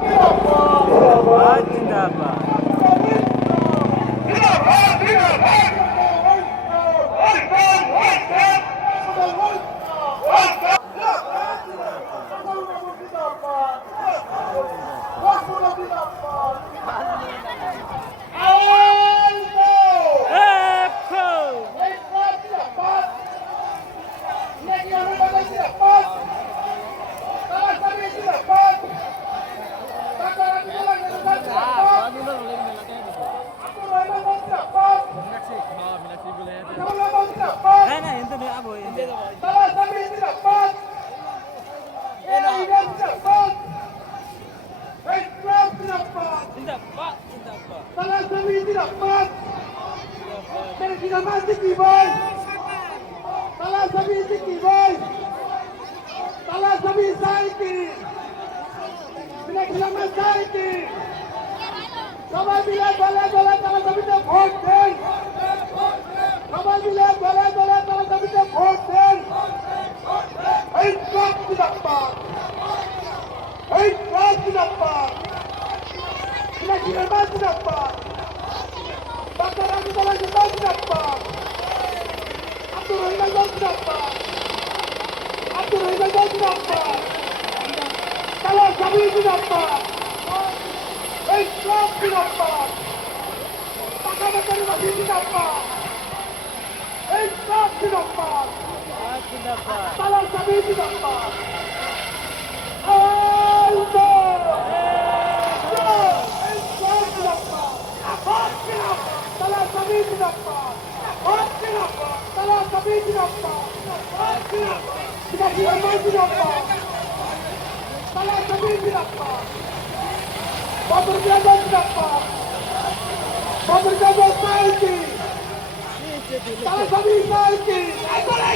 जिंदाबाद जिंदाबाद সবাই মিলে দলে দলে তারা জমিতে ভোট দেন। সবাই মিলে দলে দলে তারা জমিতে ভোট দেন। এই ট্রাক জিন্দাবাদ, এই ট্রাক জিন্দাবাদ, জিন্দাবাদ জিন্দাবাদ, ডাক্তার রাজুদুল্লাহ জিন্দাবাদ, আব্দুর রহিমান জিন্দাবাদ, আব্দুর রহিমান জিন্দাবাদ, তালা জমি জিন্দাবাদ, এই ট্রাক জিন্দাবাদ, টাকা বেকারি বাসী জিন্দাবাদ, এই ট্রাক জিন্দাবাদ, তালা জমি জিন্দাবাদ, Salah